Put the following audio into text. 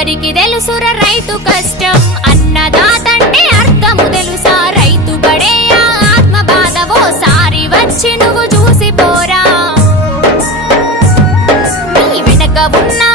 ఎవరికి తెలుసుర రైతు కష్టం అన్నదాతంటే అర్థము తెలుసా రైతు పడే ఆత్మ బాధ ఓసారి వచ్చి నువ్వు చూసిపోరా నీ వెనక ఉన్నా